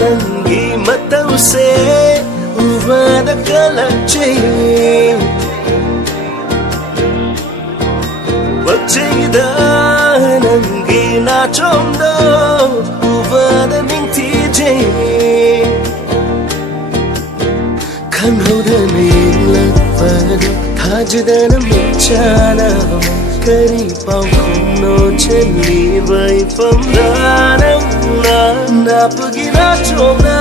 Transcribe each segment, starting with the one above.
Nangi matau se uvada kalache Wachida nangi na chomdo uvada ningti je Kanhoda nila fada thajda michana kari pau no chali vai famdana Napagina chona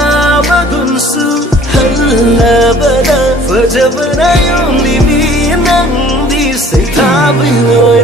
magunsu halabada fajabana yung libinang di say tabi hoy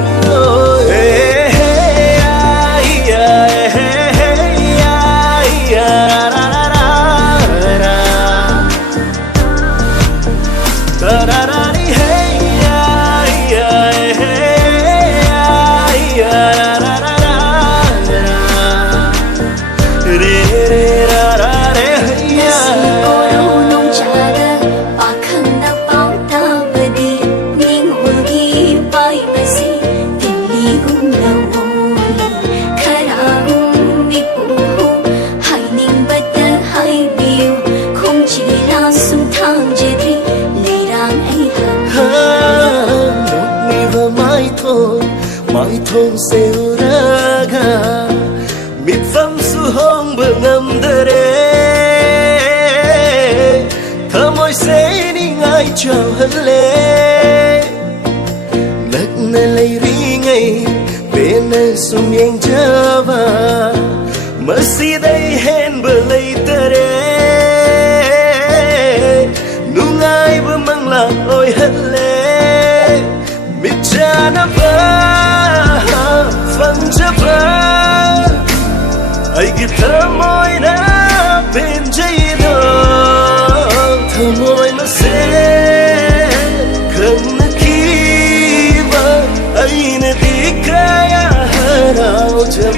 Mai thong seo raga mit pham su hong bờ ngầm dare thamoi se ni ngai chào hale nak na lay ri ngai bên sum yang java masi dai hen bờ lay tare nu ngai bờ mang la oi hale mit chana ba Phăng chấp ai kịp thơ môi na bên dây đó thơ môi nó sẽ không nó khi vỡ ai nè tí kaya nào chờ